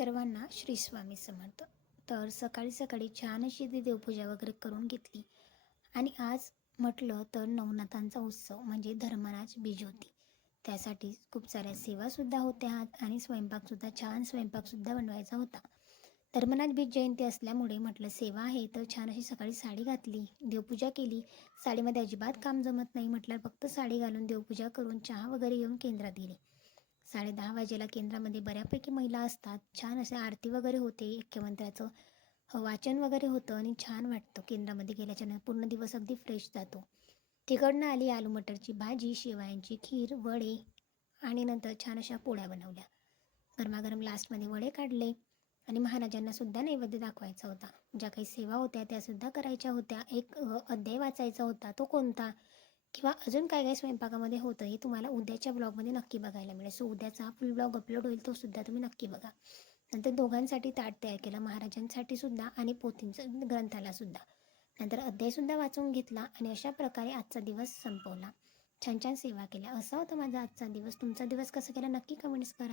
सर्वांना श्री स्वामी समर्थ. तर सकाळी सकाळी छान अशी ती देवपूजा वगैरे करून घेतली आणि आज म्हटलं तर नवनाथांचा उत्सव म्हणजे धर्मराज बीज होती. त्यासाठी खूप साऱ्या सेवासुद्धा होत्या आणि स्वयंपाकसुद्धा छान स्वयंपाकसुद्धा बनवायचा होता. धर्मराज बीज जयंती असल्यामुळे म्हटलं सेवा आहे तर छान अशी सकाळी साडी घातली, देवपूजा केली. साडीमध्ये अजिबात काम जमत नाही म्हटलं फक्त साडी घालून देवपूजा करून चहा वगैरे घेऊन केंद्रात गेले. 10:30 वाजेला केंद्रामध्ये बऱ्यापैकी महिला असतात. छान असे आरती वगैरे होते, ऐक्यमंत्राचं वाचन वगैरे होतं आणि छान वाटतं केंद्रामध्ये गेल्याच्यानंतर. पूर्ण दिवस अगदी फ्रेश जातो. तिकडनं आली आलू मटरची भाजी, शेवयांची खीर, वडे आणि नंतर छान अशा पोळ्या बनवल्या. गरमागरम लास्टमध्ये वडे काढले आणि महाराजांना सुद्धा नैवेद्य दाखवायचा होता. ज्या काही सेवा होत्या त्यासुद्धा करायच्या होत्या. एक अध्याय वाचायचा होता, तो कोणता किंवा अजून काय काय स्वयंपाकामध्ये होतं हे तुम्हाला उद्याच्या ब्लॉगमध्ये नक्की बघायला मिळेल. सो उद्याचा फुल ब्लॉग अपलोड होईल, तो सुद्धा तुम्ही नक्की बघा. नंतर दोघांसाठी ताट तयार केलं, महाराजांसाठी सुद्धा आणि पोथींचं ग्रंथाला सुद्धा. नंतर अध्यायसुद्धा वाचून घेतला आणि अशा प्रकारे आजचा दिवस संपवला. छान छान सेवा केल्या. असा होता माझा आजचा दिवस. तुमचा दिवस कसा केला नक्की कमेंट्स करा.